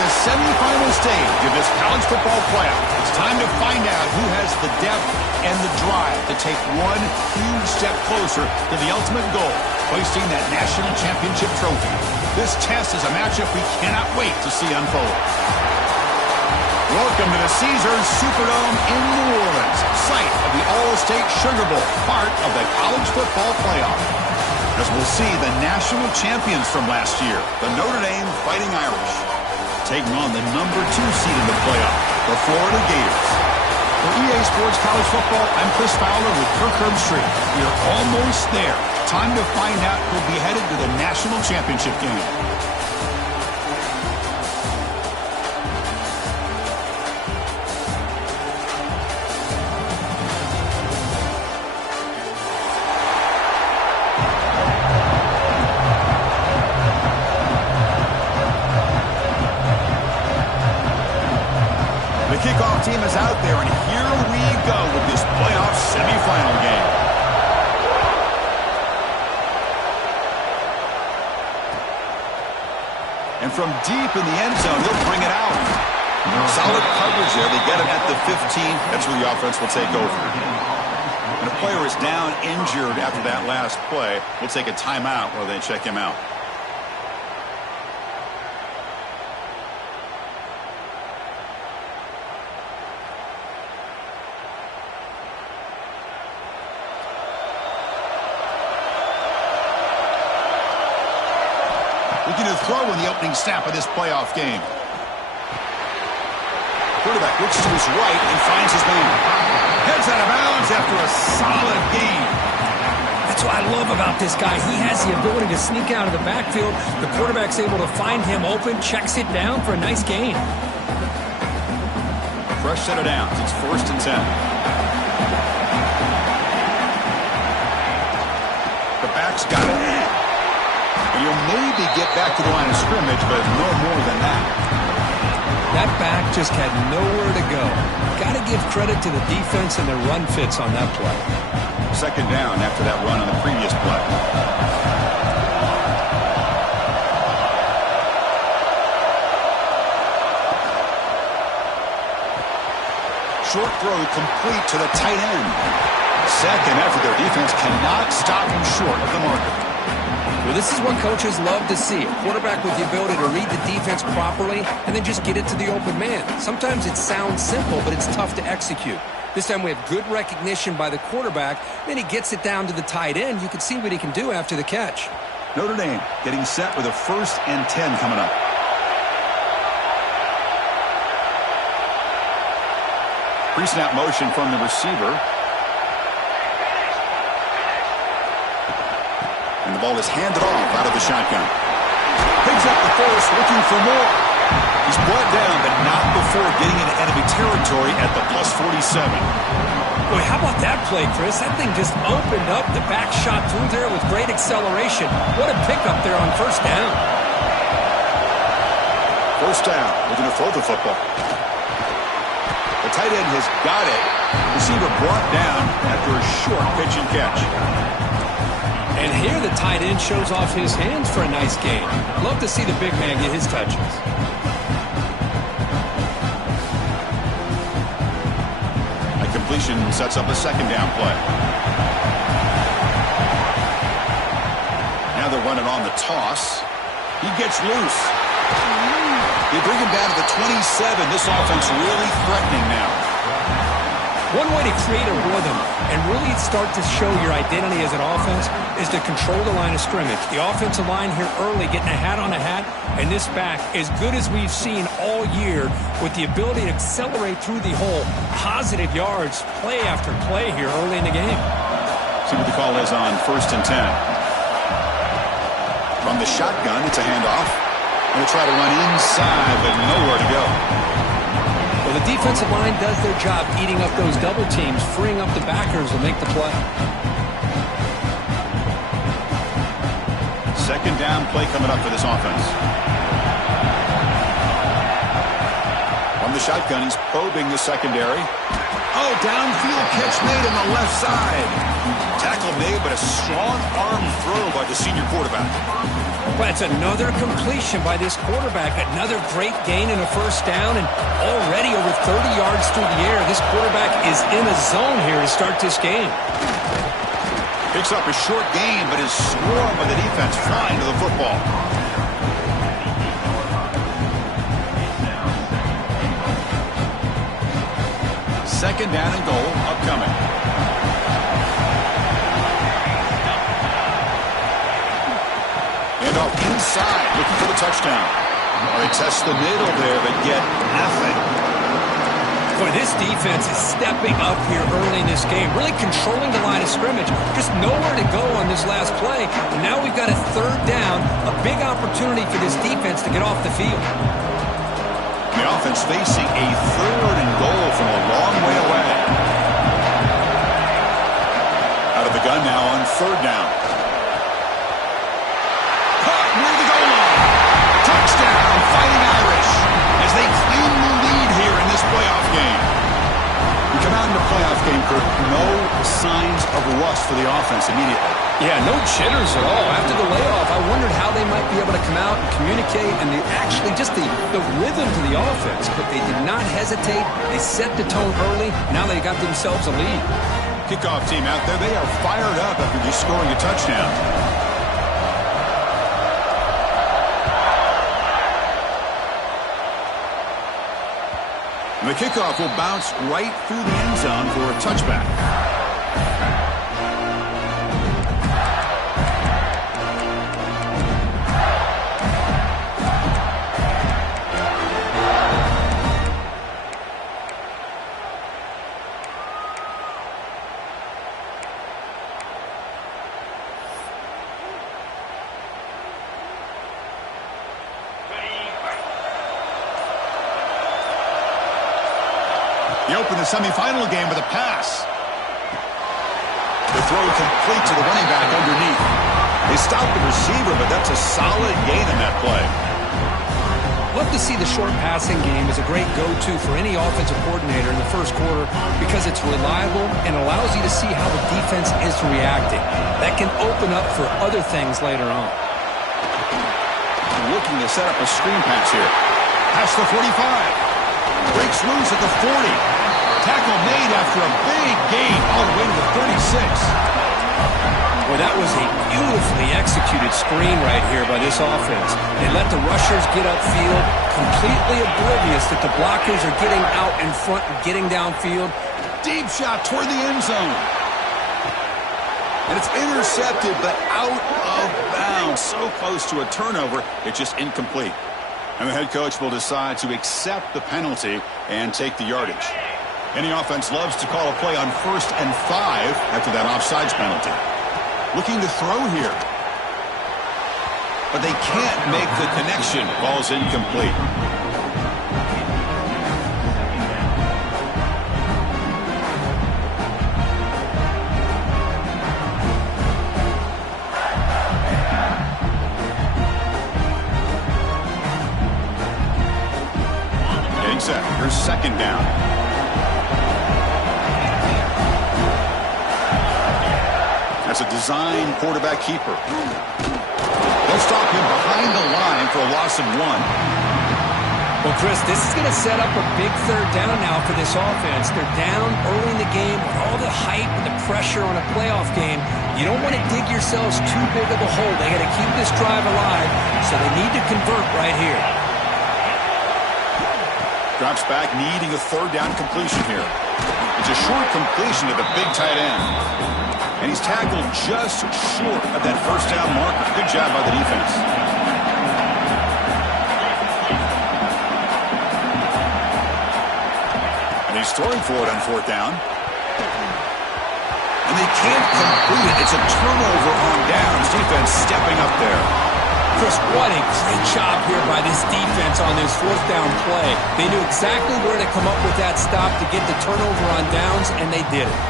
the semifinal stage of this college football playoff. It's time to find out who has the depth and the drive to take one huge step closer to the ultimate goal, hoisting that national championship trophy. This test is a matchup we cannot wait to see unfold. Welcome to the Caesars Superdome in New Orleans, site of the All-State Sugar Bowl, part of the college football playoff. As we'll see the national champions from last year, the Notre Dame Fighting Irish, taking on the #2 seed in the playoff, the Florida Gators. For EA Sports College Football, I'm Chris Fowler with Kirk Herbstreit. We are almost there. Time to find out who'll be headed to the national championship game. Kickoff team is out there, and here we go with this playoff semifinal game. And from deep in the end zone, he'll bring it out. Solid coverage there. They get him at the 15. That's where the offense will take over. When a player is down injured after that last play, we'll take a timeout while they check him out. Looking to throw in the opening snap of this playoff game. Quarterback looks to his right and finds his man. Heads out of bounds after a solid gain. That's what I love about this guy. He has the ability to sneak out of the backfield. The quarterback's able to find him open, checks it down for a nice gain. Fresh set of downs. It's 1st and 10. The back's got it. And you'll maybe get back to the line of scrimmage, but no more than that. That back just had nowhere to go. Got to give credit to the defense and their run fits on that play. 2nd down after that run on the previous play. Short throw complete to the tight end. 2nd after their defense cannot stop him short of the marker. Well, this is what coaches love to see. A quarterback with the ability to read the defense properly and then just get it to the open man. Sometimes it sounds simple, but it's tough to execute. This time we have good recognition by the quarterback. Then he gets it down to the tight end. You can see what he can do after the catch. Notre Dame getting set with a 1st and 10 coming up. Pre-snap motion from the receiver. And the ball is handed off out of the shotgun. Picks up the force, looking for more. He's brought down, but not before getting into enemy territory at the +47. Boy, how about that play, Chris? That thing just opened up. The back shot through there with great acceleration. What a pickup there on 1st down. 1st down. Looking to throw the football. The tight end has got it. Receiver brought down after a short pitch and catch. And here the tight end shows off his hands for a nice gain. Love to see the big man get his touches. A completion sets up a 2nd down play. Now they're running on the toss. He gets loose. They bring him down to the 27. This offense really threatening now. One way to create a rhythm and really start to show your identity as an offense is to control the line of scrimmage. The offensive line here early getting a hat on a hat, and this back as good as we've seen all year with the ability to accelerate through the hole. Positive yards, play after play here early in the game. See what the call is on 1st and 10. From the shotgun, it's a handoff. And they'll try to run inside, but nowhere to go. Well, the defensive line does their job eating up those double teams, freeing up the backers to make the play. 2nd down play coming up for this offense. From the shotgun, he's probing the secondary. Oh, downfield catch made on the left side. Tackle made, but a strong arm throw by the senior quarterback. Well, that's another completion by this quarterback. Another great gain in a first down, and already over 30 yards through the air. This quarterback is in a zone here to start this game. Picks up a short gain, but is swarmed by the defense flying to the football. Second down and goal upcoming. And off inside, looking for the touchdown. Well, they test the middle there, but get nothing. Boy, this defense is stepping up here early in this game, really controlling the line of scrimmage. Just nowhere to go on this last play. And now we've got a third down, a big opportunity for this defense to get off the field. The offense facing a third and goal from a long way away. Out of the gun now on third down. Caught near the goal line. Touchdown, Fighting Irish, as they claim the lead here in this playoff game. We come out in the playoff game, Kurt, no signs of rust for the offense immediately. Yeah, no jitters at all. After the layoff, I wondered how they might be able to come out and communicate and actually just the rhythm to the offense. But they did not hesitate. They set the tone early. Now they got themselves a lead. Kickoff team out there, they are fired up after just scoring a touchdown. And the kickoff will bounce right through the end zone for a touchback. He opened the semifinal game with a pass. The throw complete to the running back underneath. They stopped the receiver, but that's a solid gain in that play. Love to see the short passing game as a great go-to for any offensive coordinator in the first quarter because it's reliable and allows you to see how the defense is reacting. That can open up for other things later on. Looking to set up a screen pass here. Past the 45. Breaks loose at the 40. Tackle made after a big gain all the way to the 36. Well, that was a beautifully executed screen right here by this offense. They let the rushers get upfield, completely oblivious that the blockers are getting out in front and getting downfield. Deep shot toward the end zone. And it's intercepted, but out of bounds. So close to a turnover, it's just incomplete. And the head coach will decide to accept the penalty and take the yardage. Any offense loves to call a play on 1st and 5 after that offsides penalty. Looking to throw here. But they can't make the connection. Ball's incomplete. Getting set. Here's second down. That's a design quarterback keeper. They'll stop him behind the line for a loss of 1. Well, Chris, this is going to set up a big third down now for this offense. They're down early in the game with all the hype and the pressure on a playoff game. You don't want to dig yourselves too big of a hole. They got to keep this drive alive, so they need to convert right here. Drops back, needing a third down completion here. It's a short completion to the big tight end. And he's tackled just short of that first down marker. Good job by the defense. And he's throwing for it on 4th down. And they can't complete it. It's a turnover on downs. Defense stepping up there. Chris, what a great job here by this defense on this 4th down play. They knew exactly where to come up with that stop to get the turnover on downs, and they did it.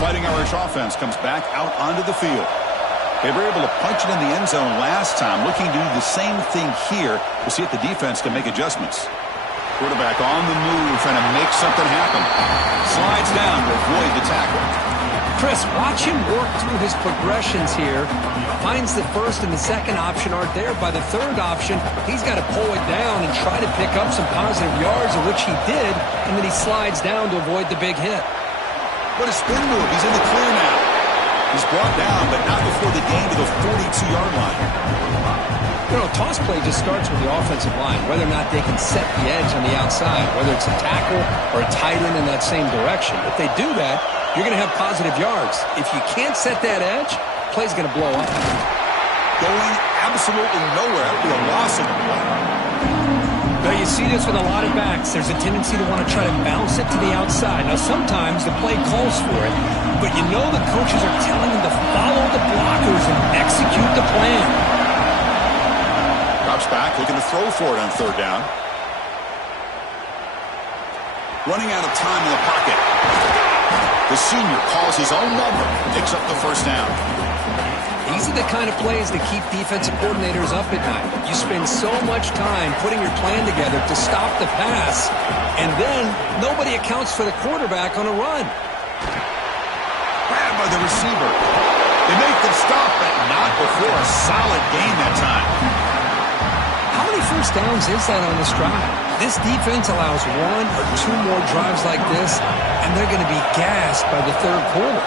Fighting Irish offense offense comes back out onto the field. They were able to punch it in the end zone last time, looking to do the same thing here to see if the defense can make adjustments. Quarterback on the move, trying to make something happen. Slides down to avoid the tackle. Chris, watch him work through his progressions here. Finds the first and the second option aren't there. By the third option, he's got to pull it down and try to pick up some positive yards, of which he did, and then he slides down to avoid the big hit. What a spin move. He's in the clear now. He's brought down, but not before the gain to the 42-yard line. You know, toss play just starts with the offensive line, whether or not they can set the edge on the outside, whether it's a tackle or a tight end in that same direction. If they do that, you're going to have positive yards. If you can't set that edge, play's going to blow up. Going absolutely nowhere. That would be a loss of the play. Now, you see this with a lot of backs. There's a tendency to want to try to bounce it to the outside. Now, sometimes the play calls for it, but you know the coaches are telling them to follow the blockers and execute the plan. Drops back, looking to throw for it on third down. Running out of time in the pocket. The senior calls his own number, picks up the first down. These are the kind of plays that keep defensive coordinators up at night. You spend so much time putting your plan together to stop the pass, and then nobody accounts for the quarterback on a run. Grabbed by the receiver. They make the stop, but not before a solid gain that time. How many first downs is that on this drive? This defense allows one or two more drives like this, and they're going to be gassed by the third quarter.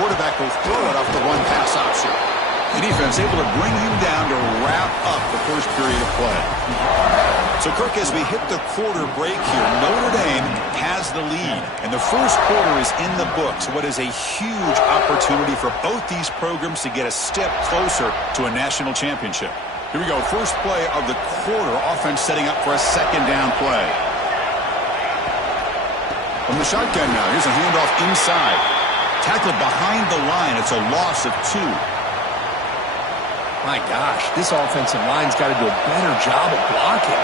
Quarterback will throw it off the one-pass option. The defense able to bring him down to wrap up the first period of play. So, Kirk, as we hit the quarter break here, Notre Dame has the lead, and the first quarter is in the books. What is a huge opportunity for both these programs to get a step closer to a national championship. Here we go, first play of the quarter, offense setting up for a second down play. From the shotgun now, here's a handoff inside. Tackled behind the line, it's a loss of 2. My gosh, this offensive line's got to do a better job of blocking.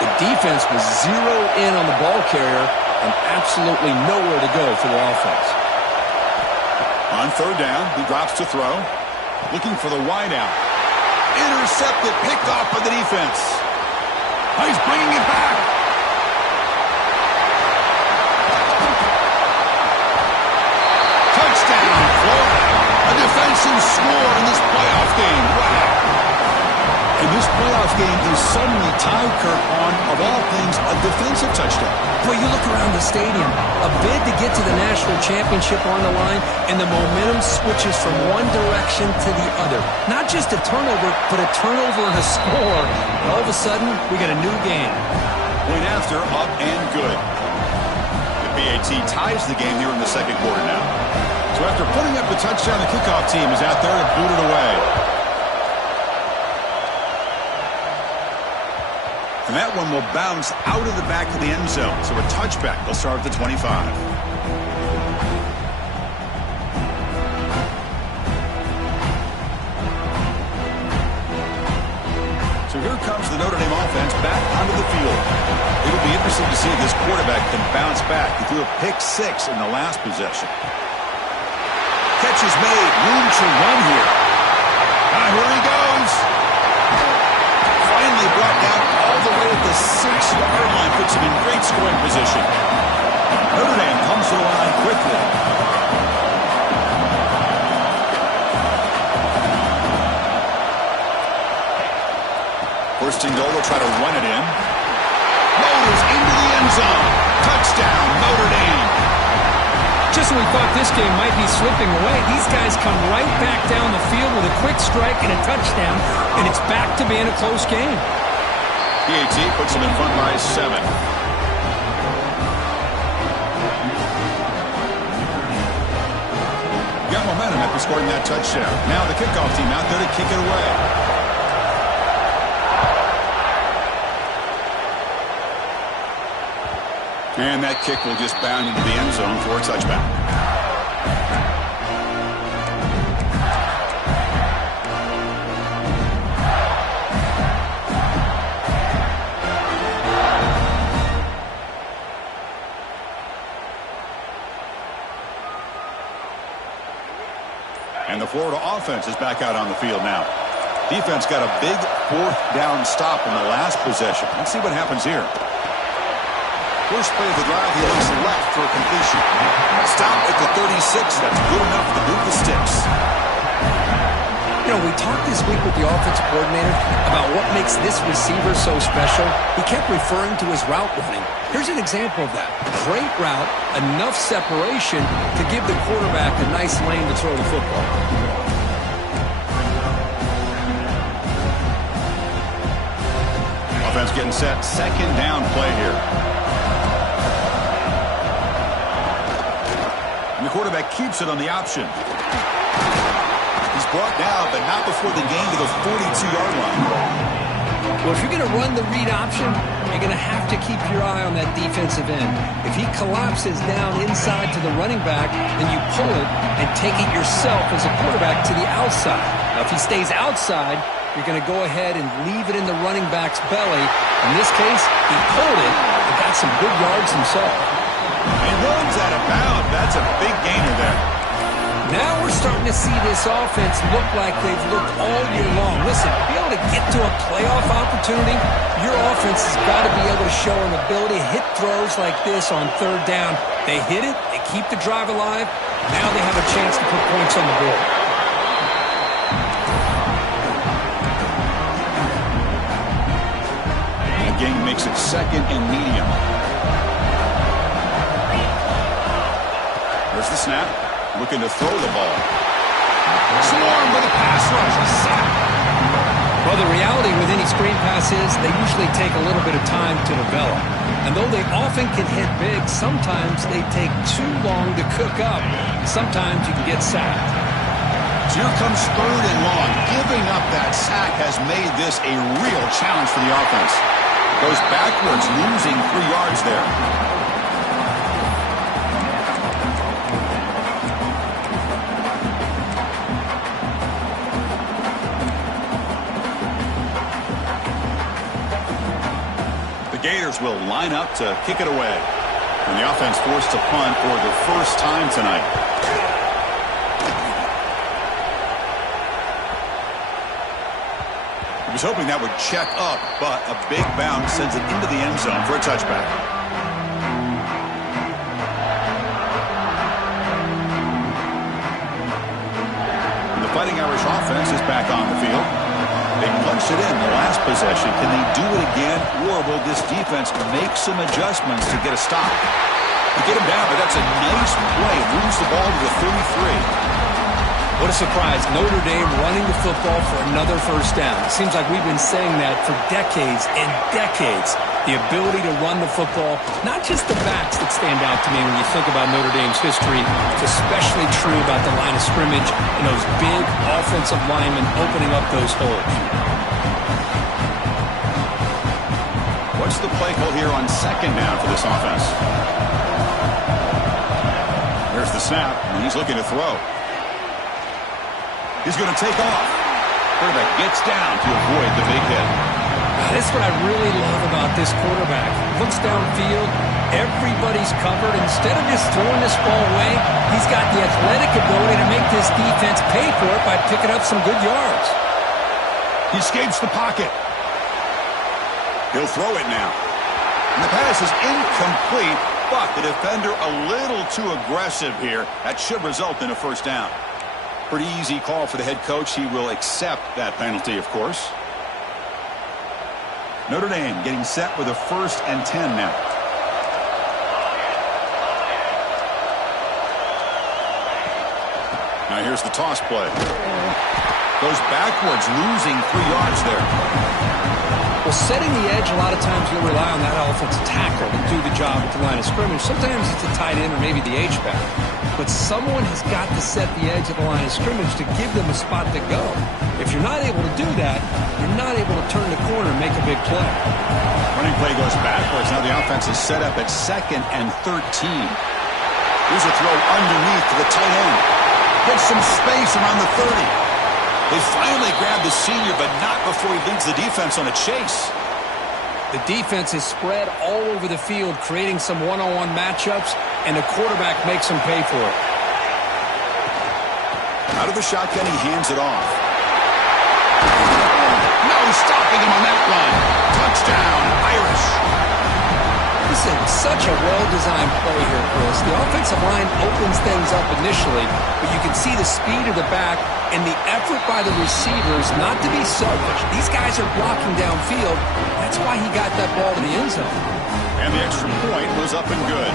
The defense was zeroed in on the ball carrier and absolutely nowhere to go for the offense. On third down, he drops to throw. Looking for the wide out. Intercepted, picked off by the defense. He's bringing it back. Touchdown, Florida. A defensive score in this playoff game. Wow. And this playoff game is suddenly tied, Kirk, on, of all things, a defensive touchdown. Boy, you look around the stadium, a bid to get to the national championship on the line, and the momentum switches from one direction to the other. Not just a turnover, but a turnover and a score. And all of a sudden, we got a new game. Point after, up and good. The BAT ties the game here in the second quarter now. So after putting up the touchdown, the kickoff team is out there to boot it away. And that one will bounce out of the back of the end zone. So a touchback. They'll start at the 25. So here comes the Notre Dame offense back onto the field. It'll be interesting to see if this quarterback can bounce back. He threw a pick 6 in the last possession. Catch is made. Room to run here. Here he goes. Finally brought down all the way at the 6-yard line. Puts him in great scoring position. Notre Dame comes to the line quickly. First and goal, they'll try to run it in. Motors into the end zone. Touchdown, Notre Dame. Just when we thought this game might be slipping away, these guys come right back down the field with a quick strike and a touchdown, and it's back to being a close game. BAT puts them in front by 7. Got momentum after scoring that touchdown. Now the kickoff team out there to kick it away. And that kick will just bound into the end zone for a touchback. Florida offense is back out on the field now. Defense got a big fourth down stop in the last possession. Let's see what happens here. First play of the drive, he looks left for a completion. Stop at the 36. That's good enough to move the sticks. You know, we talked this week with the offensive coordinator about what makes this receiver so special. He kept referring to his route running. Here's an example of that. Great route, enough separation to give the quarterback a nice lane to throw the football. Offense getting set. Second down play here. And the quarterback keeps it on the option. He's brought down, but not before the gain to the 42-yard line. Well, if you're going to run the read option, you're going to have to keep your eye on that defensive end. If he collapses down inside to the running back, then you pull it and take it yourself as a quarterback to the outside. Now, if he stays outside, you're going to go ahead and leave it in the running back's belly. In this case, he pulled it and got some good yards himself. He runs out of bounds. That's a big gainer there. Now we're starting to see this offense look like they've looked all year long. Listen, to be able to get to a playoff opportunity, your offense has got to be able to show an ability to hit throws like this on third down. They hit it, they keep the drive alive. Now they have a chance to put points on the board. The game makes it second and medium. There's the snap. Looking to throw the ball. Swarm with a pass rush. A sack. Well, the reality with any screen pass is they usually take a little bit of time to develop. And though they often can hit big, sometimes they take too long to cook up. Sometimes you can get sacked. So here comes third and long. Giving up that sack has made this a real challenge for the offense. Goes backwards, losing 3 yards there. Gators will line up to kick it away. And the offense forced to punt for the first time tonight. He was hoping that would check up, but a big bounce sends it into the end zone for a touchback. And the Fighting Irish offense is back on the field. They punched it in the last possession. Can they do it again, or will this defense make some adjustments to get a stop? They get him down, but that's a nice play. Moves the ball to the 33. What a surprise. Notre Dame running the football for another first down. It seems like we've been saying that for decades and decades. The ability to run the football, not just the backs that stand out to me when you think about Notre Dame's history. It's especially true about the line of scrimmage and those big offensive linemen opening up those holes. What's the play call here on second down for this offense? There's the snap, and he's looking to throw. He's going to take off. Quarterback gets down to avoid the big hit. This is what I really love about this quarterback. Looks downfield, everybody's covered. Instead of just throwing this ball away, he's got the athletic ability to make this defense pay for it by picking up some good yards. He escapes the pocket. He'll throw it now. And the pass is incomplete, but the defender a little too aggressive here. That should result in a first down. Pretty easy call for the head coach. He will accept that penalty, of course. Notre Dame getting set with a 1st and 10 now. Now here's the toss play. Goes backwards, losing 3 yards there. Well, setting the edge, a lot of times you'll rely on that offensive tackle to do the job at the line of scrimmage. Sometimes it's a tight end or maybe the H-back. But someone has got to set the edge of the line of scrimmage to give them a spot to go. If you're not able to do that, you're not able to turn the corner and make a big play. Running play goes backwards. Now the offense is set up at 2nd and 13. Here's a throw underneath to the tight end. Gets some space around the 30. They finally grab the senior, but not before he leads the defense on a chase. The defense is spread all over the field, creating some one-on-one matchups, and the quarterback makes them pay for it. Out of the shotgun, he hands it off. No stopping him on that run. Touchdown, Irish. This is such a well-designed play here, Chris. The offensive line opens things up initially, but you can see the speed of the back and the effort by the receivers not to be selfish. These guys are blocking downfield. That's why he got that ball to the end zone. And the extra point was up and good.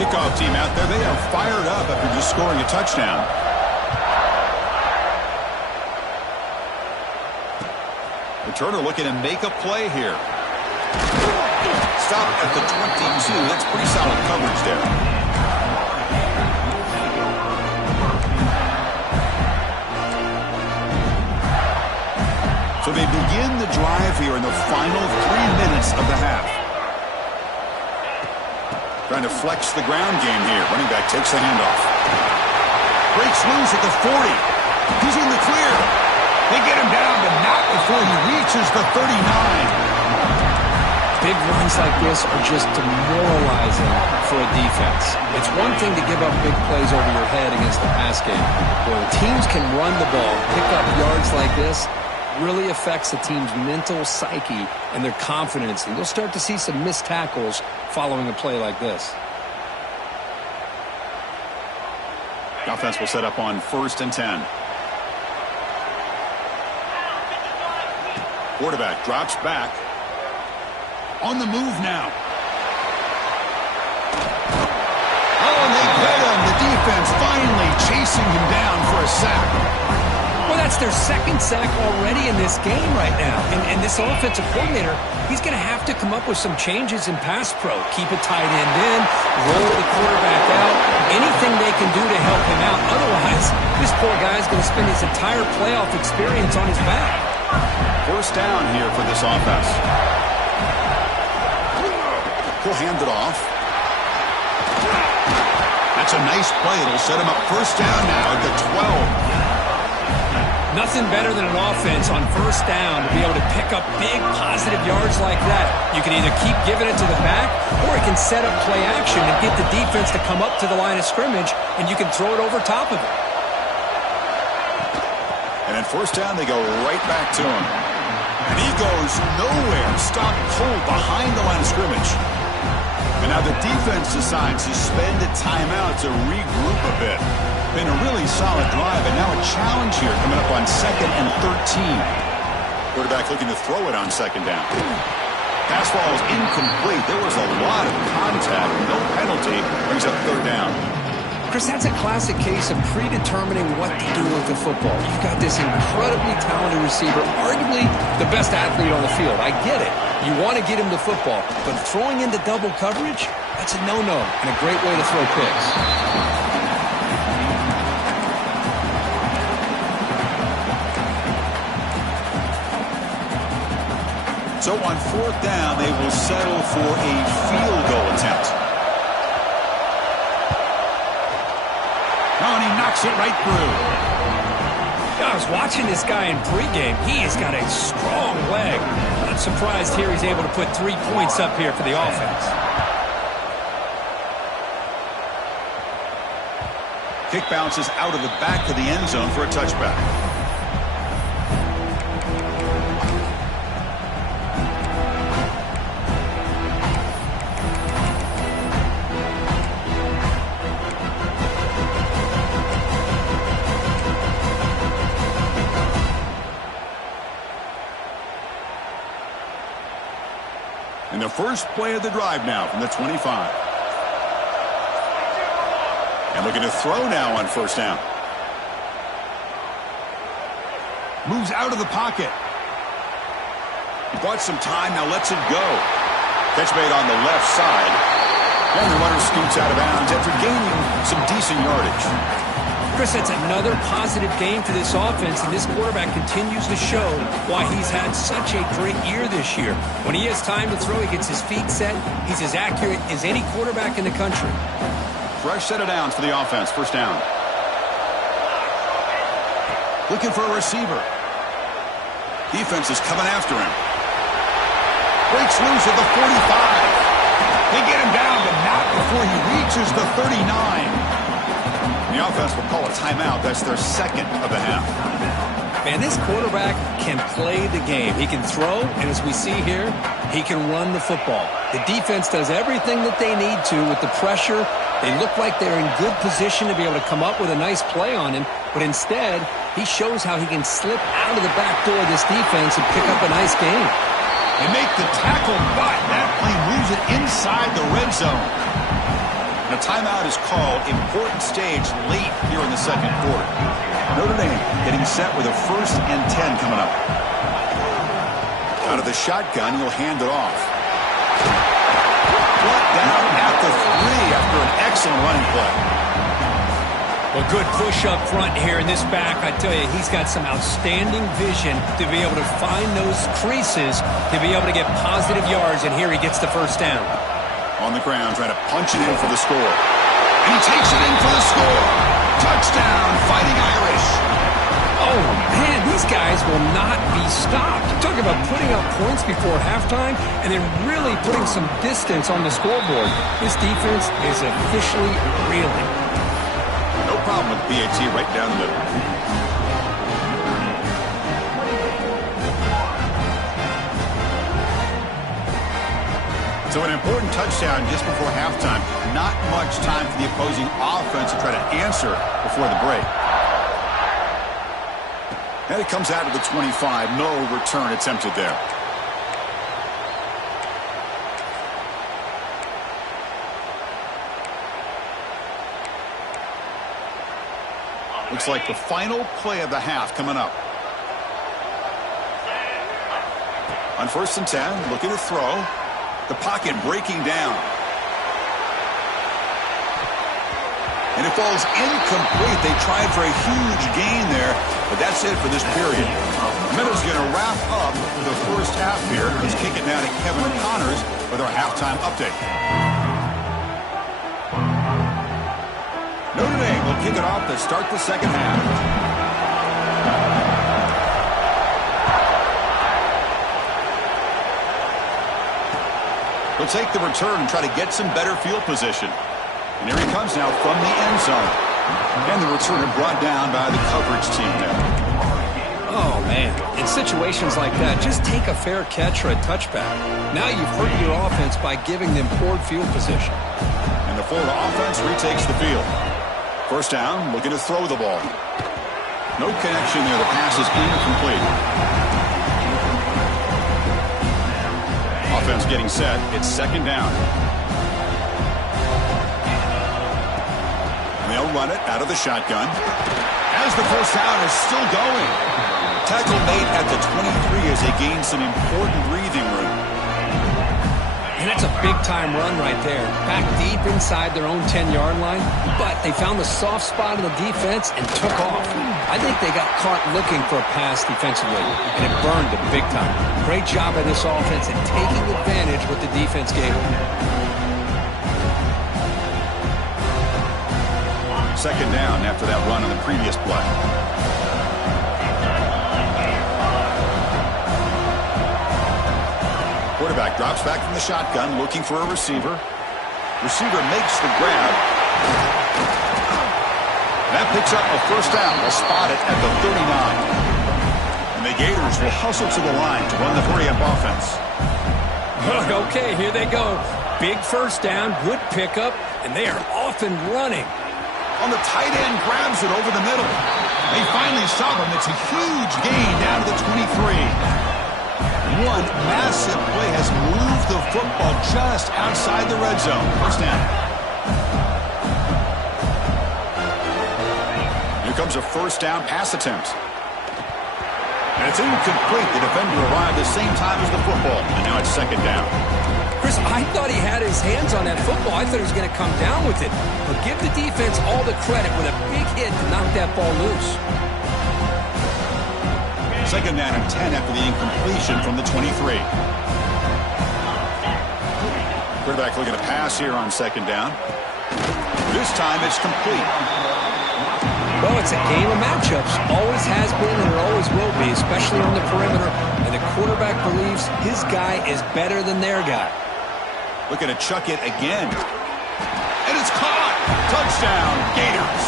Kickoff team out there, they are fired up after just scoring a touchdown. Returner looking to make a play here. Stop at the 22. That's pretty solid coverage there. So they begin the drive here in the final 3 minutes of the half. Trying to flex the ground game here. Running back takes the handoff. Breaks loose at the 40. He's in the clear. They get him down, but not before he reaches the 39. Big runs like this are just demoralizing for a defense. It's one thing to give up big plays over your head against the pass game. When teams can run the ball, pick up yards like this, really affects the team's mental psyche and their confidence. And you'll start to see some missed tackles following a play like this. The offense will set up on 1st and 10. Quarterback drops back. On the move now. Oh, and they get him. The defense finally chasing him down for a sack. Well, that's their second sack already in this game right now. And this offensive coordinator, he's going to have to come up with some changes in pass pro. Keep a tight end in, roll the quarterback out, anything they can do to help him out. Otherwise, this poor guy's going to spend his entire playoff experience on his back. 1st down here for this offense. He'll hand it off. That's a nice play. It'll set him up 1st down now at the 12. Nothing better than an offense on 1st down to be able to pick up big positive yards like that. You can either keep giving it to the back, or it can set up play action and get the defense to come up to the line of scrimmage, and you can throw it over top of it. And then 1st down, they go right back to him. And he goes nowhere. Stopped cold behind the line of scrimmage. And now the defense decides to spend a timeout to regroup a bit. Been a really solid drive, and now a challenge here coming up on 2nd and 13. Quarterback looking to throw it on 2nd down. Pass ball is incomplete. There was a lot of contact. No penalty. Brings up 3rd down. Chris, that's a classic case of predetermining what to do with the football. You've got this incredibly talented receiver, arguably the best athlete on the field. I get it. You want to get him the football, but throwing into double coverage, that's a no-no and a great way to throw picks. So on 4th down, they will settle for a field goal attempt. Oh, and he knocks it right through. I was watching this guy in pregame. He has got a strong leg. Not surprised here he's able to put 3 points up here for the offense. Kick bounces out of the back of the end zone for a touchback. And the first play of the drive now from the 25. And looking to throw now on 1st down. Moves out of the pocket. Bought some time, now lets it go. Catch made on the left side. And the runner scoots out of bounds after gaining some decent yardage. Chris, that's another positive game for this offense, and this quarterback continues to show why he's had such a great year this year. When he has time to throw, he gets his feet set. He's as accurate as any quarterback in the country. Fresh set of downs for the offense. 1st down. Looking for a receiver. Defense is coming after him. Breaks loose at the 45. They get him down, but not before he reaches the 39. The offense will call a timeout. That's their second of the half. Man, this quarterback can play the game. He can throw, and as we see here, he can run the football. The defense does everything that they need to with the pressure. They look like they're in good position to be able to come up with a nice play on him, but instead, he shows how he can slip out of the back door of this defense and pick up a nice game. They make the tackle, but that play moves it inside the red zone. And a timeout is called. Important stage late here in the second quarter. Notre Dame getting set with a 1st and 10 coming up. Out of the shotgun, he'll hand it off. Brought down at the 3 after an excellent running play. Well, good push up front here in this back. I tell you, he's got some outstanding vision to be able to find those creases, to be able to get positive yards, and here he gets the first down. On the ground, trying to punch it in for the score. And he takes it in for the score. Touchdown, Fighting Irish. Oh, man, these guys will not be stopped. Talk about putting up points before halftime and then really putting some distance on the scoreboard. This defense is officially reeling. No problem with BAT right down the middle. So an important touchdown just before halftime. Not much time for the opposing offense to try to answer before the break. And it comes out of the 25. No return attempted there. Looks like the final play of the half coming up. On 1st and 10, looking to throw. The pocket breaking down. And it falls incomplete. They tried for a huge gain there, but that's it for this period. Minutes going to wrap up the first half here. Let's kick it now to Kevin Connors with our halftime update. Notre Dame will kick it off to start the second half. He'll take the return and try to get some better field position. And here he comes now from the end zone. And the returner brought down by the coverage team there. Oh, man. In situations like that, just take a fair catch or a touchback. Now you've hurt your offense by giving them poor field position. And the Florida offense retakes the field. First down, looking to throw the ball. No connection there. The pass is incomplete. Offense getting set. It's second down. And they'll run it out of the shotgun. As the first down is still going. Tackle made at the 23 as they gain some important breathing room. And that's a big-time run right there. Back deep inside their own 10-yard line, but they found the soft spot in the defense and took off. I think they got caught looking for a pass defensively, and it burned them big time. Great job by this offense in taking advantage what the defense gave them. Second down after that run on the previous play. Quarterback drops back from the shotgun, looking for a receiver. Receiver makes the grab. That picks up a first down. They'll spot it at the 39. And the Gators will hustle to the line to run the hurry-up offense. Okay, here they go. Big first down, good pickup, and they are off and running. On the tight end, grabs it over the middle. They finally stop him. It's a huge gain down to the 23. One massive play has moved the football just outside the red zone. First down. Here comes a first down pass attempt. And it's incomplete. The defender arrived the same time as the football. And now it's second down. Chris, I thought he had his hands on that football. I thought he was going to come down with it. But give the defense all the credit with a big hit to knock that ball loose. Second down and 10 after the incompletion from the 23. Quarterback looking to pass here on second down. This time it's complete. Well, it's a game of matchups. Always has been and it always will be, especially on the perimeter. And the quarterback believes his guy is better than their guy. Looking to chuck it again. And it's caught. Touchdown, Gators.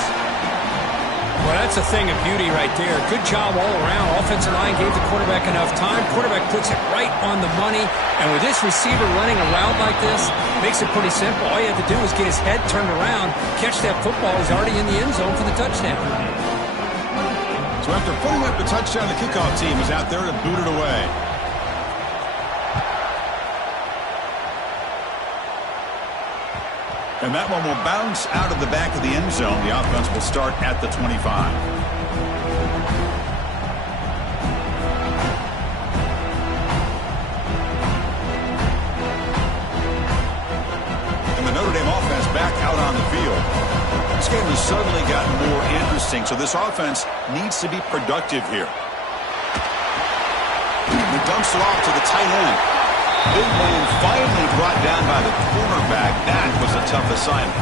Well, that's a thing of beauty right there. Good job all around. Offensive line gave the quarterback enough time. Quarterback puts it right on the money. And with this receiver running a route like this, makes it pretty simple. All you have to do is get his head turned around, catch that football. He's already in the end zone for the touchdown. So after putting up the touchdown, the kickoff team is out there to boot it away. And that one will bounce out of the back of the end zone. The offense will start at the 25. And the Notre Dame offense back out on the field. This game has suddenly gotten more interesting, so this offense needs to be productive here. He dumps it off to the tight end. Big man finally brought down by the cornerback. That was a tough assignment.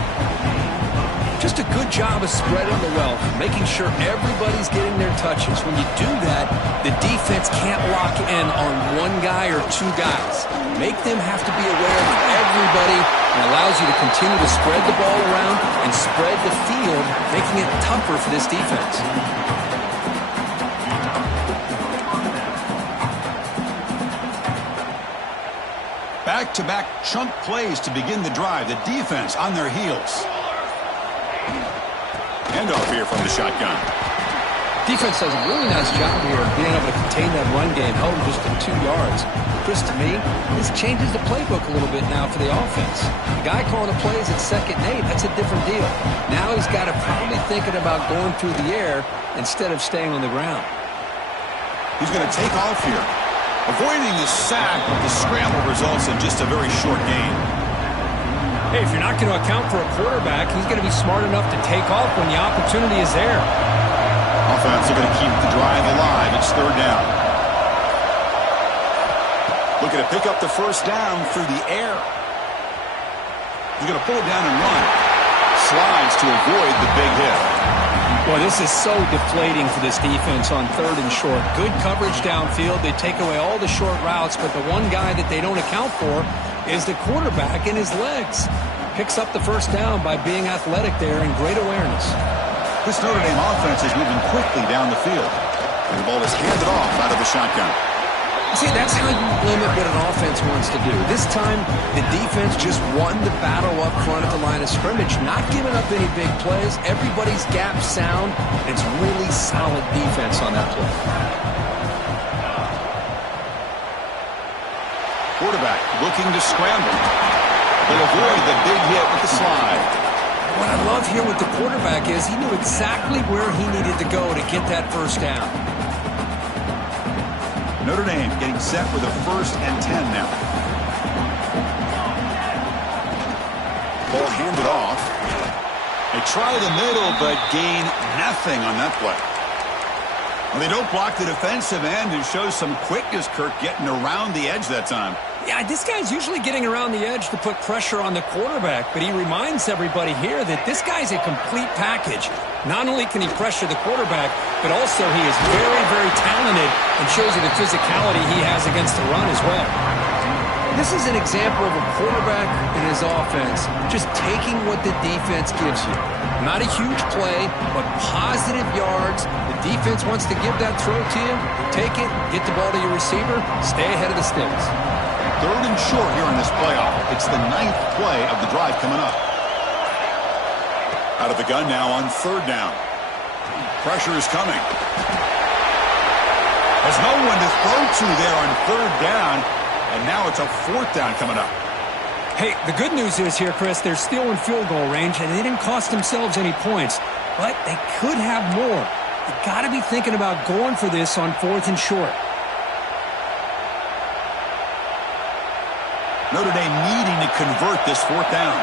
Just a good job of spreading the wealth, making sure everybody's getting their touches. When you do that, the defense can't lock in on one guy or two guys. Make them have to be aware of everybody, and allows you to continue to spread the ball around and spread the field, making it tougher for this defense. Back-to-back chunk plays to begin the drive. The defense on their heels. Handoff here from the shotgun. Defense does a really nice job here of being able to contain that run game, held him just at 2 yards. Chris, to me, this changes the playbook a little bit now for the offense. The guy calling the plays at 2nd and 8, that's a different deal. Now he's got to probably thinking about going through the air instead of staying on the ground. He's going to take off here. Avoiding the sack, the scramble results in just a very short gain. Hey, if you're not going to account for a quarterback, he's going to be smart enough to take off when the opportunity is there. Offense are going to keep the drive alive. It's 3rd down. Looking to pick up the 1st down through the air. He's going to pull it down and run. Slides to avoid the big hit. Boy, this is so deflating for this defense on 3rd and short. Good coverage downfield. They take away all the short routes, but the one guy that they don't account for is the quarterback and his legs. Picks up the 1st down by being athletic there and great awareness. This Notre Dame offense is moving quickly down the field. And the ball is handed off out of the shotgun. See, that's how you limit what an offense wants to do. This time, the defense just won the battle up front at the line of scrimmage, not giving up any big plays. Everybody's gap sound. It's really solid defense on that play. Quarterback looking to scramble. They'll avoid the big hit with the slide. What I love here with the quarterback is he knew exactly where he needed to go to get that 1st down. Notre Dame getting set with a 1st and 10 now. Ball handed off. They try the middle, but gain nothing on that play. Well, they don't block the defensive end and show some quickness, Kirk, getting around the edge that time. Yeah, this guy's usually getting around the edge to put pressure on the quarterback, but he reminds everybody here that this guy's a complete package. Not only can he pressure the quarterback, but also he is very, very talented and shows you the physicality he has against the run as well. This is an example of a quarterback and his offense just taking what the defense gives you. Not a huge play, but positive yards. The defense wants to give that throw to you. Take it, get the ball to your receiver, stay ahead of the sticks. 3rd and short here in this playoff. It's the 9th play of the drive coming up. Out of the gun now on 3rd down. Pressure is coming. There's no one to throw to there on 3rd down, and now it's a 4th down coming up. Hey, the good news is here, Chris, they're still in field goal range, and they didn't cost themselves any points, but they could have more. You got to be thinking about going for this on 4th and short. Notre Dame needing to convert this 4th down.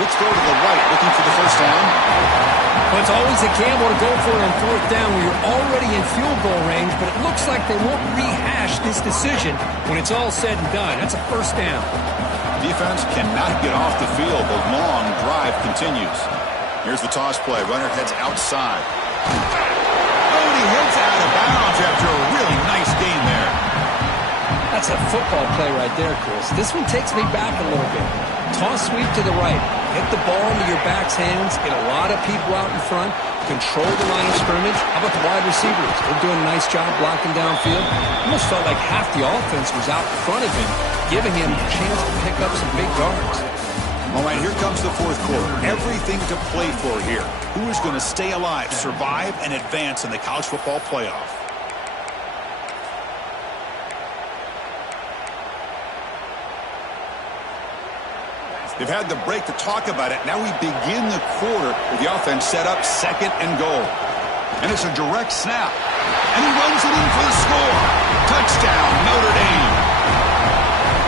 Let's go to the right, looking for the 1st down. Well, it's always a gamble to go for it on 4th down when you're already in field goal range, but it looks like they won't rehash this decision when it's all said and done. That's a 1st down. Defense cannot get off the field. The long drive continues. Here's the toss play. Runner heads outside. Oh, and he heads out of bounds after a really nice gain there. That's a football play right there, Chris. This one takes me back a little bit. Toss sweep to the right. Get the ball into your back's hands. Get a lot of people out in front. Control the line of scrimmage. How about the wide receivers? They're doing a nice job blocking downfield. Almost felt like half the offense was out in front of him, giving him a chance to pick up some big yards. All right, here comes the fourth quarter. Everything to play for here. Who is going to stay alive, survive, and advance in the college football playoff? They've had the break to talk about it. Now we begin the quarter with the offense set up 2nd and goal. And it's a direct snap. And he runs it in for the score. Touchdown, Notre Dame.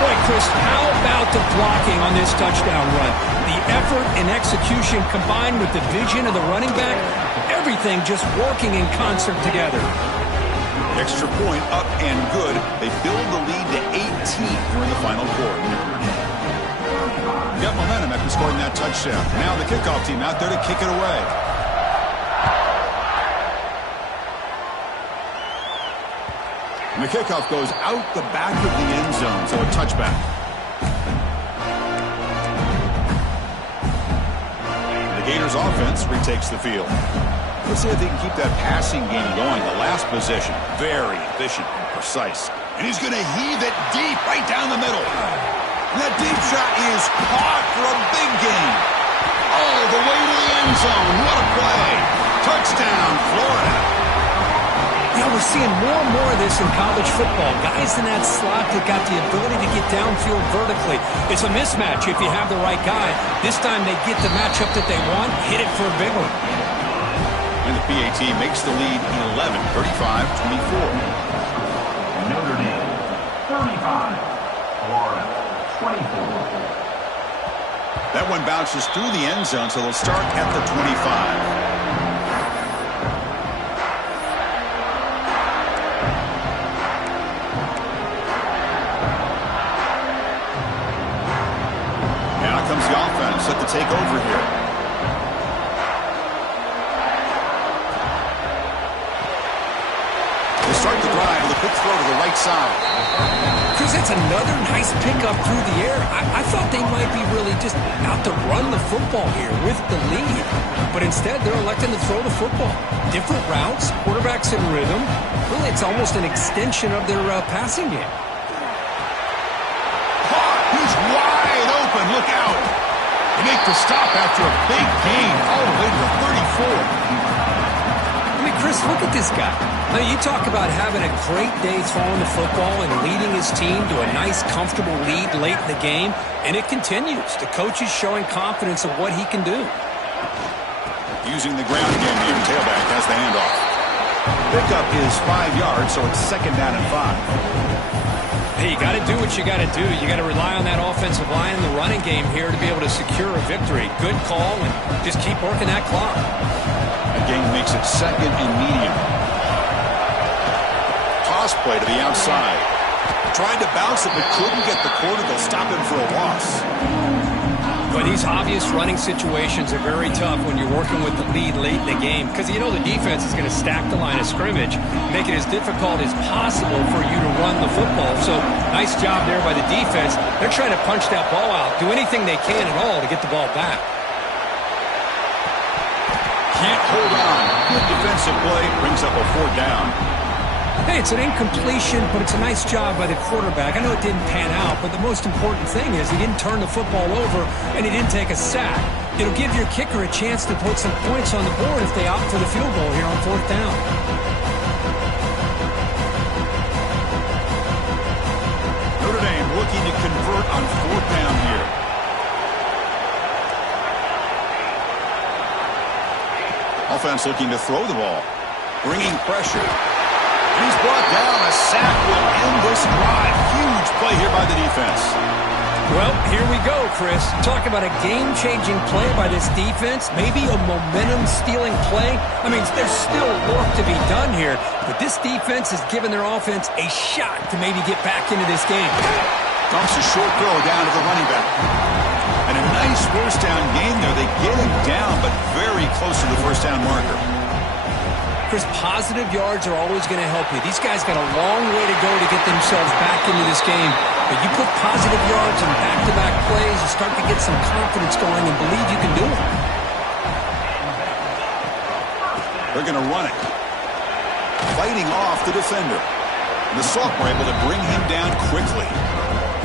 Boy, Chris, how about the blocking on this touchdown run? The effort and execution combined with the vision of the running back, everything just working in concert together. Extra point up and good. They build the lead to 18 here in the final quarter. Got momentum after scoring that touchdown. Now the kickoff team out there to kick it away. And the kickoff goes out the back of the end zone, so a touchback. The Gators offense retakes the field. Let's see if they can keep that passing game going. The last possession, very efficient and precise. And he's going to heave it deep right down the middle. And that deep shot is caught for a big gain. All the way to the end zone. What a play. Touchdown, Florida. Yeah, we're seeing more and more of this in college football. Guys in that slot that got the ability to get downfield vertically. It's a mismatch if you have the right guy. This time they get the matchup that they want, hit it for a big one. And the PAT makes the lead 11, 35-24. Notre Dame, 35. Florida, 24. That one bounces through the end zone, so they'll start at the 25. Comes the offense set to take over here. They start the drive with a quick throw to the right side. Chris, that's another nice pickup through the air. I thought they might be really just out to run the football here with the lead. But instead, they're electing to throw the football. Different routes, quarterbacks in rhythm. Really, it's almost an extension of their passing game. He's wide open. Look out. They make the stop after a big gain all the way to the 34. I mean, Chris, look at this guy. Now, you talk about having a great day throwing the football and leading his team to a nice, comfortable lead late in the game, and it continues. The coach is showing confidence of what he can do. Using the ground game here, tailback has the handoff. Pickup is 5 yards, so it's 2nd down and 5. Hey, you got to do what you got to do. You got to rely on that offensive line in the running game here to be able to secure a victory. Good call, and just keep working that clock. That game makes it 2nd and medium. Toss play to the outside. Tried to bounce it, but couldn't get the quarter. They'll stop him for a loss. But these obvious running situations are very tough when you're working with the lead late in the game because you know the defense is going to stack the line of scrimmage, make it as difficult as possible for you to run the football. So nice job there by the defense. They're trying to punch that ball out, do anything they can at all to get the ball back. Can't hold on. Good defensive play. Brings up a 4th down. Hey, it's an incompletion, but it's a nice job by the quarterback. I know it didn't pan out, but the most important thing is he didn't turn the football over and he didn't take a sack. It'll give your kicker a chance to put some points on the board if they opt for the field goal here on 4th down. Notre Dame looking to convert on 4th down here. Offense looking to throw the ball. Bringing pressure. He's brought down. A sack will end this drive. Huge play here by the defense. Well, here we go, Chris. Talk about a game-changing play by this defense. Maybe a momentum-stealing play. I mean, there's still work to be done here, but this defense has given their offense a shot to maybe get back into this game. Dumps a short throw down to the running back. And a nice first down game there. They get him down, but very close to the first down marker. Chris, positive yards are always going to help you. These guys got a long way to go to get themselves back into this game. But you put positive yards in back-to-back plays, you start to get some confidence going and believe you can do it. They're going to run it. Fighting off the defender. The Sophomore able to bring him down quickly.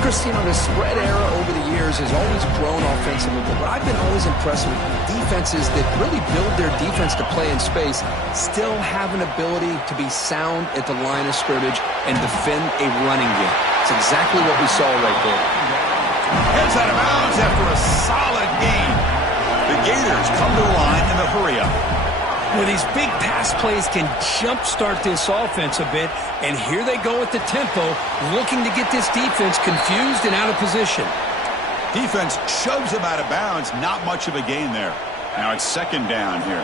Chris, the spread era over the years has always grown offensively, but what I've been always impressed with defenses that really build their defense to play in space still have an ability to be sound at the line of scrimmage and defend a running game. It's exactly what we saw right there. Heads out of bounds after a solid gain. The Gators come to the line in the hurry-up. Well, these big pass plays can jumpstart this offense a bit, and here they go at the tempo, looking to get this defense confused and out of position. Defense shoves him out of bounds. Not much of a gain there. Now it's second down here.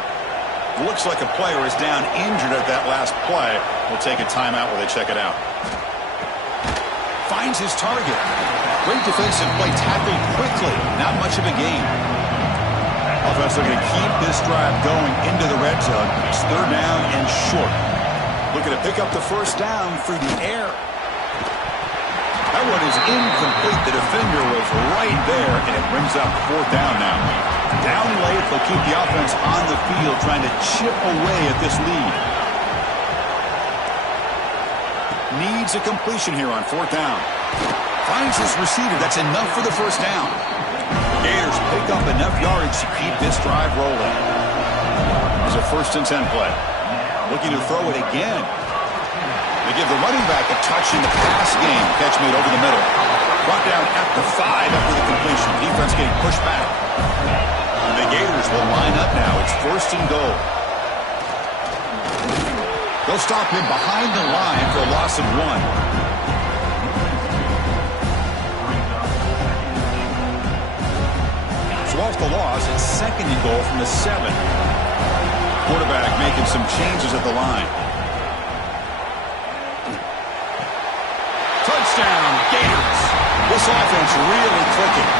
Looks like a player is down injured at that last play. We'll take a timeout while they check it out. Finds his target. Great defensive play, tackled quickly. Not much of a gain. Offense looking to keep this drive going into the red zone. It's third down and short. Looking to pick up the first down through the air. That one is incomplete. The defender was right there, and it brings up fourth down now. Down late, they'll keep the offense on the field, trying to chip away at this lead. Needs a completion here on fourth down. Finds his receiver. That's enough for the first down. Gators pick up enough yardage to keep this drive rolling. It's a 1st and 10 play. Looking to throw it again. They give the running back a touch in the pass game. Catch made over the middle. Brought down at the 5 after the completion. Defense getting pushed back. And the Gators will line up now. It's 1st and goal. They'll stop him behind the line for a loss of 1. So off the loss, it's 2nd and goal from the 7. Quarterback making some changes at the line. Touchdown, Gators. This offense really clicking.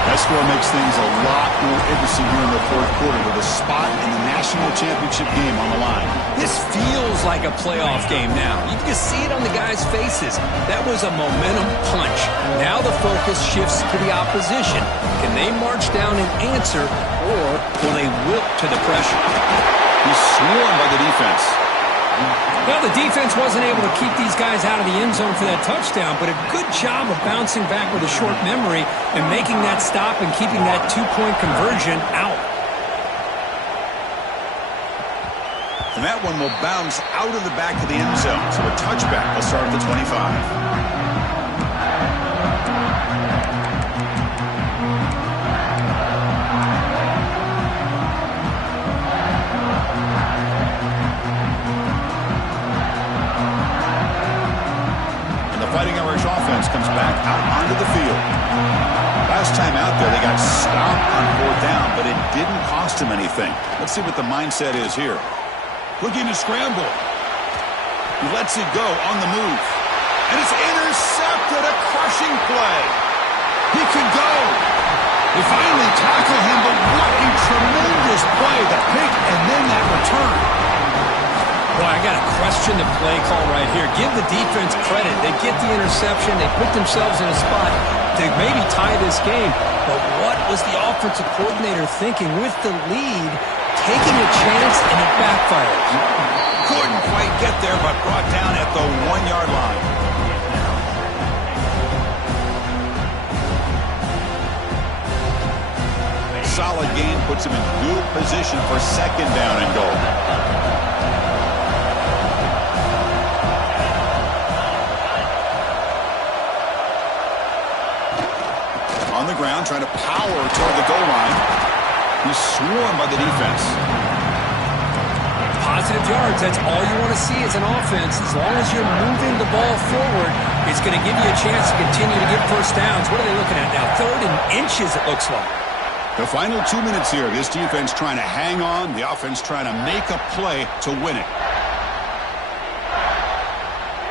That score makes things a lot more interesting here in the fourth quarter with a spot in the national championship game on the line. This feels like a playoff game now. You can see it on the guys' faces. That was a momentum punch. Now the focus shifts to the opposition. Can they march down and answer, or will they wilt to the pressure? He's swarmed by the defense. Well, the defense wasn't able to keep these guys out of the end zone for that touchdown, but a good job of bouncing back with a short memory and making that stop and keeping that two-point conversion out. And that one will bounce out of the back of the end zone, so a touchback will start at the 25. Fighting Irish offense comes back out onto the field. Last time out there, they got stopped on fourth down, but it didn't cost him anything. Let's see what the mindset is here. Looking to scramble. He lets it go on the move. And it's intercepted, a crushing play. He can go. They finally tackle him, but what a tremendous play. The pick and then that return. Boy, I got to question the play call right here. Give the defense credit. They get the interception. They put themselves in a spot to maybe tie this game. But what was the offensive coordinator thinking with the lead, taking a chance, and it backfires? Couldn't quite get there, but brought down at the 1-yard line. Solid gain puts him in good position for 2nd down and goal. On the ground, trying to power toward the goal line. He's swarmed by the defense. Positive yards, that's all you want to see as an offense. As long as you're moving the ball forward, it's going to give you a chance to continue to get first downs. What are they looking at now? 3rd and inches, it looks like. The final 2 minutes here. This defense trying to hang on. The offense trying to make a play to win it.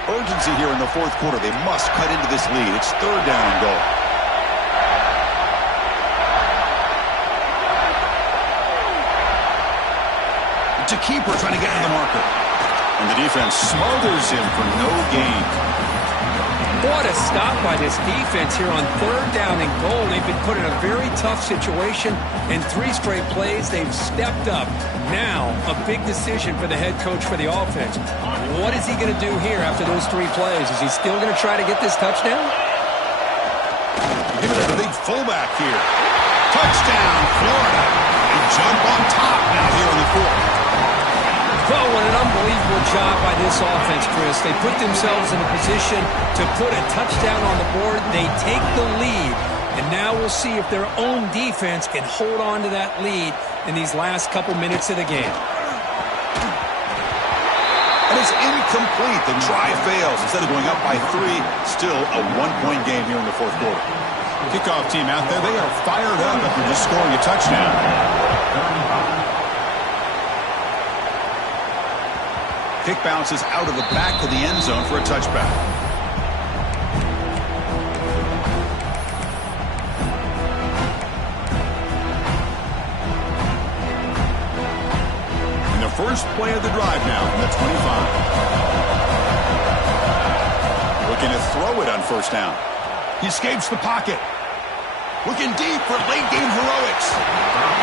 Urgency here in the fourth quarter. They must cut into this lead. It's 3rd down and goal. It's a keeper trying to get to the marker. And the defense smothers him for no gain. What a stop by this defense here on 3rd down and goal. They've been put in a very tough situation. In 3 straight plays, they've stepped up. Now, a big decision for the head coach for the offense. What is he going to do here after those 3 plays? Is he still going to try to get this touchdown? Give it to the big fullback here. Touchdown, Florida. They jump on top now here on the 4th. Well, what an unbelievable job by this offense, Chris. They put themselves in a position to put a touchdown on the board. They take the lead, and now we'll see if their own defense can hold on to that lead in these last couple minutes of the game. And it's incomplete. The try fails. Instead of going up by 3, still a 1-point game here in the 4th quarter. Kickoff team out there, they are fired up after just scoring a touchdown. Kick bounces out of the back of the end zone for a touchback. And the first play of the drive now from the 25. Looking to throw it on 1st down. He escapes the pocket. Looking deep for late-game heroics.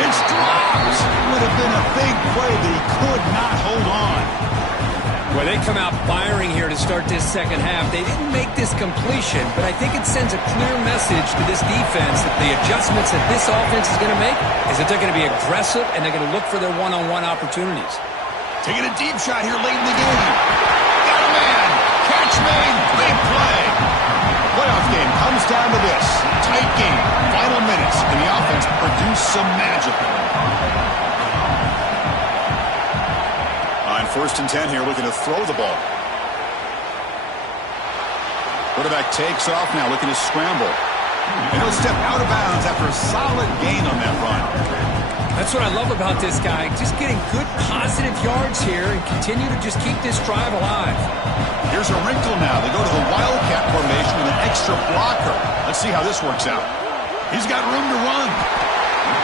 It's dropped. Would have been a big play, but he could not hold on. Well, they come out firing here to start this second half. They didn't make this completion, but I think it sends a clear message to this defense that the adjustments that this offense is going to make is that they're going to be aggressive and they're going to look for their one-on-one opportunities. Taking a deep shot here late in the game. Got a man. Catch made. Big play. Playoff game comes down to this. Tight game. Final minutes. And the offense produce some magic. On 1st and 10 here, looking to throw the ball. Quarterback takes off now, looking to scramble. And he'll step out of bounds after a solid gain on that run. That's what I love about this guy. Just getting good positive yards here and continue to just keep this drive alive. Here's a wrinkle now. They go to the Wildcat formation with an extra blocker. Let's see how this works out. He's got room to run.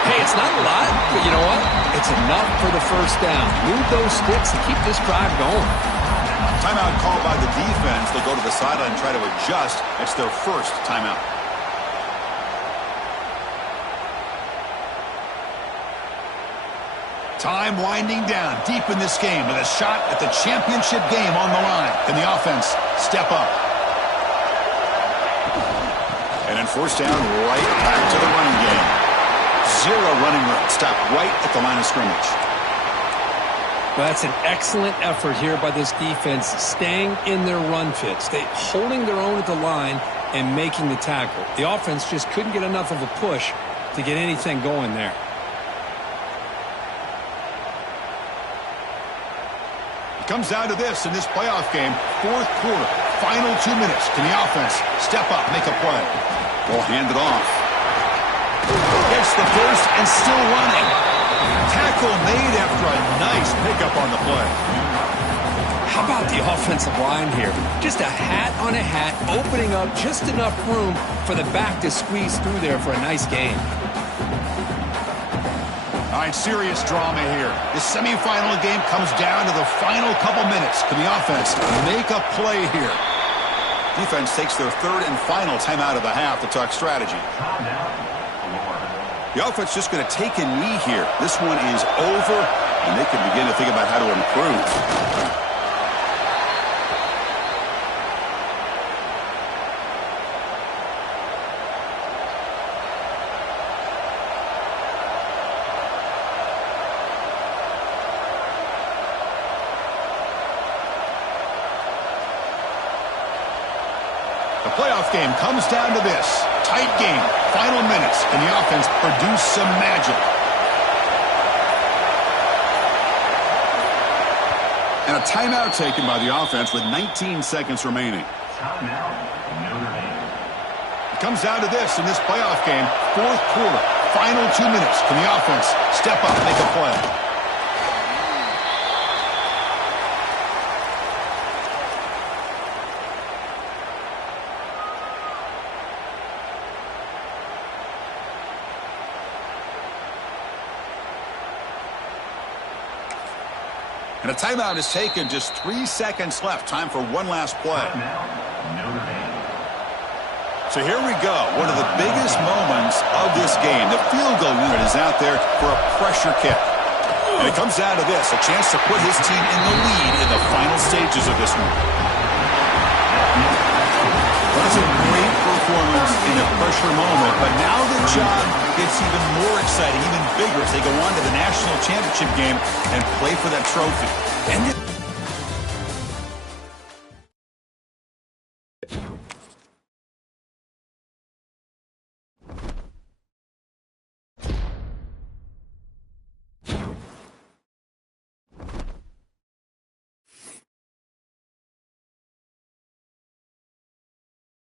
Hey, it's not a lot, but you know what? It's enough for the 1st down. Move those sticks and keep this drive going. Timeout called by the defense. They'll go to the sideline and try to adjust. It's their 1st timeout. Time winding down deep in this game with a shot at the championship game on the line. Can the offense step up? And then 1st down, right back to the running game. 0 running room. Stop right at the line of scrimmage. Well, that's an excellent effort here by this defense, staying in their run fits. They holding their own at the line and making the tackle. The offense just couldn't get enough of a push to get anything going there. It comes down to this in this playoff game. 4th quarter, final 2 minutes. Can the offense step up, make a play? Ball handed off. Gets the first and still running. Tackle made after a nice pickup on the play. How about the offensive line here? Just a hat on a hat, opening up just enough room for the back to squeeze through there for a nice gain. All right, serious drama here. The semifinal game comes down to the final couple minutes. Can the offense make a play here? Defense takes their 3rd and final timeout of the half to talk strategy. The offense just going to take a knee here. This one is over, and they can begin to think about how to improve. The playoff game comes down to this. Tight game, final minutes, and the offense produce some magic. And a timeout taken by the offense with 19 seconds remaining. It comes down to this in this playoff game. 4th quarter, final 2 minutes. Can the offense step up, make a play? And a timeout is taken. Just 3 seconds left. Time for one last play. Notre Dame. So here we go. One of the biggest moments of this game. The field goal unit is out there for a pressure kick. And it comes down to this, a chance to put his team in the lead in the final stages of this one. That's a great performance in a pressure moment, but now the job gets even more exciting, even bigger as they go on to the national championship game and play for that trophy. And